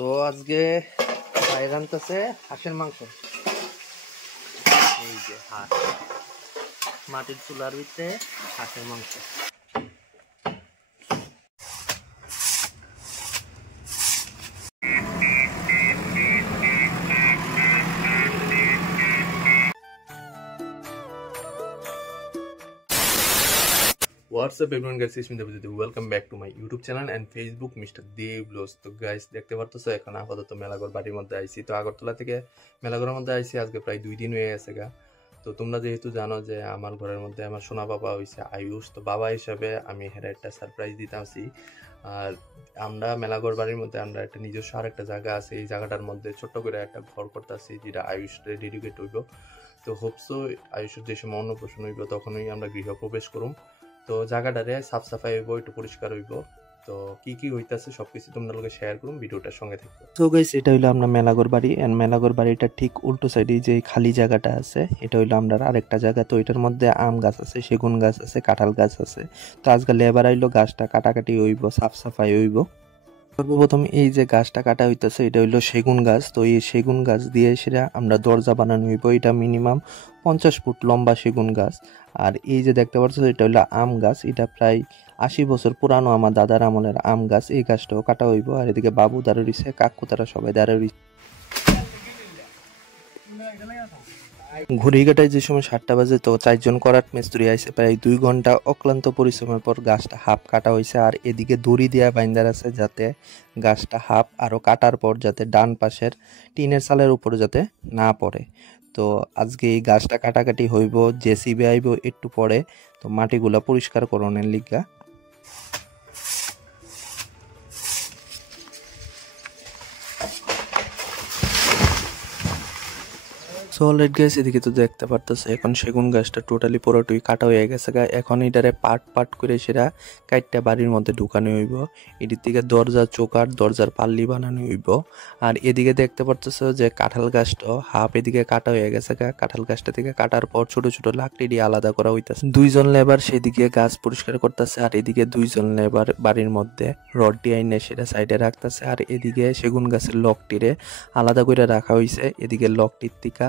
তো আজকে ভাই রান্তাছে হাঁসের মাংস। এই যে হাঁস, মাটির চুলার ভিতরে হাঁসের মাংস। What's up everyone guys, it's me David. Welcome back to my YouTube channel and Facebook Mr. Dev Vlogs. তো গাইস দেখতে পারতেছো এখন আপাতত মেলাঘর বাড়ির মধ্যে আইছি। তো আগরতলা থেকে মেলাঘরের মধ্যে আইছি আজকে প্রায় 2 দিন হয়ে গেছে গা। তো তোমরা যেহেতু জানো যে আমার ঘরের মধ্যে আমার সোনা বাবা হইছে আয়ুষ, তো বাবা হিসাবে আমি হেরে একটা সারপ্রাইজ দিতেছি। আর আমরা মেলাঘর বাড়ির মধ্যে আমরা একটা নিজস্ব আর একটা জায়গা আছে, এই জায়গাটার মধ্যে ছোট্ট করে একটা ঘর করতেছি যেটা আয়ুষ ডেডিকেট হইব। তো হোপসো আয়ুষের যে সময় অন্নপ্রাশন হইব তখনই আমরা গৃহপ্রবেশ করুম। তো জায়গাটারে সাফ সাফাই হইব, একটু পরিষ্কার হইব। তো কি কি হইতাছে সবকিছু তোমরা লোকে শেয়ার করুন, ভিডিওটার সঙ্গে থাকবে। তো গাইস এটা হইলো আমরা মেলাঘর বাড়ি, এন্ড মেলাঘর বাড়িটা ঠিক উল্টো সাইডে যে খালি জায়গাটা আছে এটা হইলো আমরা আরেকটা জায়গা। তো এটার মধ্যে আম গাছ আছে, সেগুন গাছ আছে, কাঁঠাল গাছ আছে। তো আজকে লেবার আইলো, গাছটা কাটাকাটি হইব, সাফ সাফাই হইব। সর্বপ্রথম এই যে গাছটা কাটা হইতেছে এটা হইলো সেগুন গাছ। তো এই সেগুন গাছ দিয়ে সেটা আমরা দরজা বানানো হইব। এটা মিনিমাম 50 ফুট লম্বা সেগুন গাছ। আর এই যে দেখতে পাচ্ছ এটা হইলো আম গাছ, এটা প্রায় 80 বছর পুরানো আমার দাদার আমলের আম গাছ। এই গাছটাও কাটা হইব। আর এদিকে বাবু দাঁড়িয়ে রইছে, কাকু তারা সবাই দাঁড়িয়ে রইছে। ঘড়ি কাটায় যে সময় 7টা বাজে, তো 4জন করাত মিস্ত্রি আইছে। প্রায় 2 ঘন্টা অক্লান্ত পরিশ্রমের পর গাছটা হাফ কাটা হয়েছে। আর এদিকে দড়ি দেওয়া বাইন্দার আছে যাতে গাছটা হাফ আরও কাটার পর যাতে ডান পাশের টিনের চালের উপরে যাতে না পড়ে। তো আজকে এই গাছটা কাটাকাটি হইব, জেসিবি আইব একটু পরে। তো মাটিগুলা পরিষ্কার করণের লিগা। সো অলরেডি গাইস এদিকে তো দেখতে পারতেছে এখন সেগুন গাছটা টোটালি পুরোটাই কাটা হয়ে গেছে গা। এখন এটারে পাট পাট করে সেটা কাটটা বাড়ির মধ্যে ঢুকানো হইব। এদিক থেকে দরজা চোকার দরজার পাল্লি বানানো হইব। আর এদিকে দেখতে পারতেছে যে কাঁঠাল গাছটা হাফ এদিকে কাটা হয়ে গেছে গা। কাঁঠাল গাছটা থেকে কাটার পর ছোট ছোট লাকড়ি দিয়ে আলাদা করা হইতাছে। 2জন লেবার সেদিকে গাছ পরিষ্কার করতেছে, আর এদিকে 2জন লেবার বাড়ির মধ্যে রড দিয়ে আইনে সেটা সাইডে রাখতেছে। আর এদিকে সেগুন গাছের লকটিরে আলাদা করে রাখা হয়েছে। এদিকে লকটির টিকা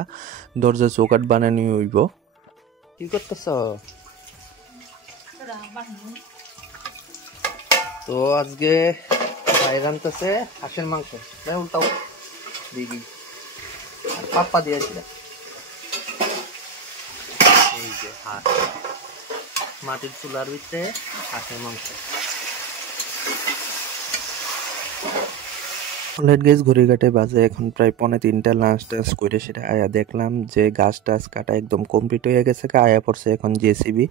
দরজা চৌকাট বানানি হইব। কি করতেছ? তো আজকে ভাই রান্তাছে হাঁসের মাংস। উল্টাও দিদি পাপ্পা দিয়েছিল। এই যে হাঁস, মাটির চুলার ভিতরে হাঁসের মাংস। অলরেডি গাইস ঘড়ি কাটে বাজে এখন প্রায় 2:45। লাঞ্চ টাঞ্চ করে সেটা আয়া দেখলাম যে গাছ টাছ কাটা একদম কমপ্লিট হয়ে গেছে। আয়া পড়ছে এখন জেসিবি।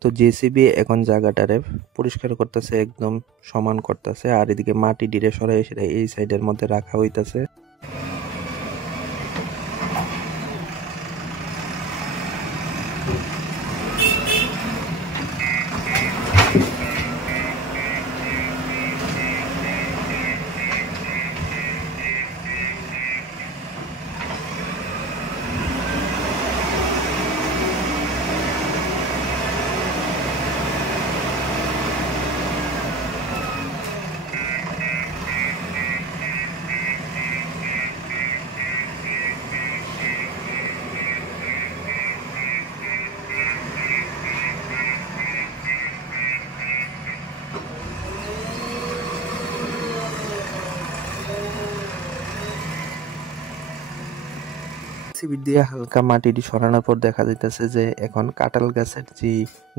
তো জেসিবি এখন জায়গাটারে পরিষ্কার করতেছে, একদম সমান করতেছে। আর এদিকে মাটি ডিরে সরাই সেটা এই সাইডের মধ্যে রাখা হইতাছে। সিবিট দিয়ে হালকা মাটি সরানোর পর দেখা যাইতেছে যে এখন কাঁঠাল গাছের যে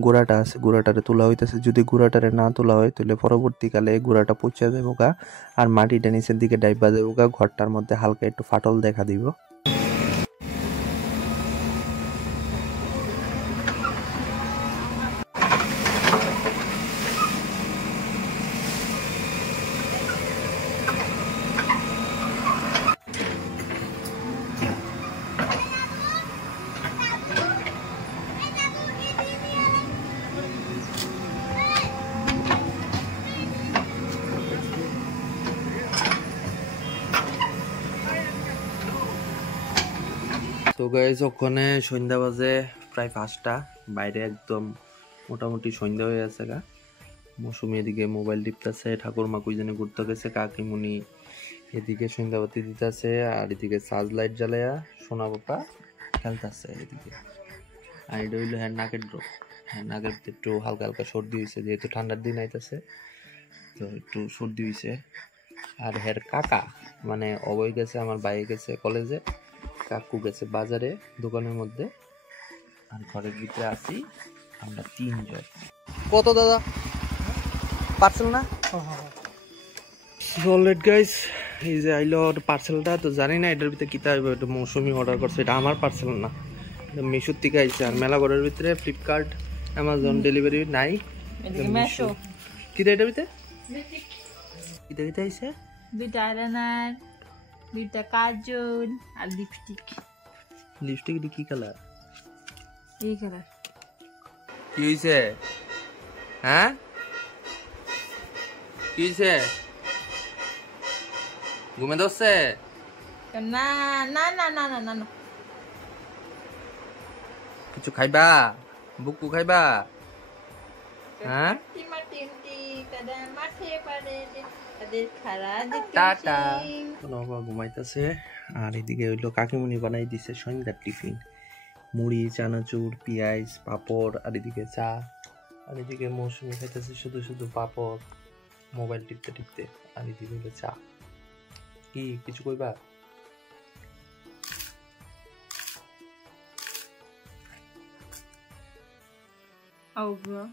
গোড়াটা আছে গোড়াটারে তোলা হইতেছে। যদি গোড়াটারে না তোলা হয় তাহলে পরবর্তীকালে গোড়াটা পচে যাবো গা, আর মাটিটা নিচের দিকে ডাইবা যাবো গা, ঘরটার মধ্যে হালকা একটু ফাটল দেখা দিব। তো গাইস ওখানে সন্ধ্যা বাজে প্রায় 5টা, বাইরে একদম মোটামুটি সন্ধ্যা হয়ে আছে গা। মৌসুমি এদিকে মোবাইল টিপতেছে, ঠাকুরমা কই জানে ঘুরতে গেছে, কাকিমুনি এদিকে সন্ধ্যাবাতি দিতেছে আর এদিকে সাজ লাইট জ্বালায়া সোনা বাবা খেলতেছে এদিকে। আর এটা হইলো হ্যাঁ নাকের ড্রপ। হ্যাঁ নাকের একটু হালকা হালকা সর্দি হয়েছে, যেহেতু ঠান্ডার দিন আইতেছে তো একটু সর্দি হয়েছে। আর হের কাকা মানে অবয় গেছে, আমার ভাই গেছে কলেজে, কাকু গেছে বাজারে দোকানের মধ্যে, আর ঘরের ভিতরে আছি আমরা তিনজন। কত দাদা পার্সেল না? অলরেড গাইস, এই যে আইলো পার্সেলটা, তো জানি না এটার ভিতরে কিতা হইব। এটা মৌসুমি অর্ডার করছে, এটা আমার পার্সেল না, এটা মিশোর থেকে আইছে। আর মেলাঘরের ভিতরে ফ্লিপকার্ট অ্যামাজন ডেলিভারি নাই। কিতা এটার ভিতরে কিতা কিতা আইছে? দুইটা আইলাইনার, দুইটা কাজল আর লিপস্টিক। লিপস্টিক কি কালার? এই কালার। কি হইছে? হ্যাঁ কি হইছে? ঘুমে ধরছে? না না না না না না না, কিছু খাইবা? বুকু খাইবা? হ্যাঁ টাটা। ঘুমাইতেছে। আর এদিকে হইলো কাকিমুনি বানাই দিছে সন্ধ্যার টিফিন, মুড়ি, চানাচুর, পেঁয়াজ, পাপড়, আর এদিকে চা। আর এদিকে মৌসুমি খাইতেছে শুধু শুধু পাপড়, মোবাইল টিপতে টিপতে। আর এদিকে হইলো চা। কি কিছু কইবা? Oh, bro.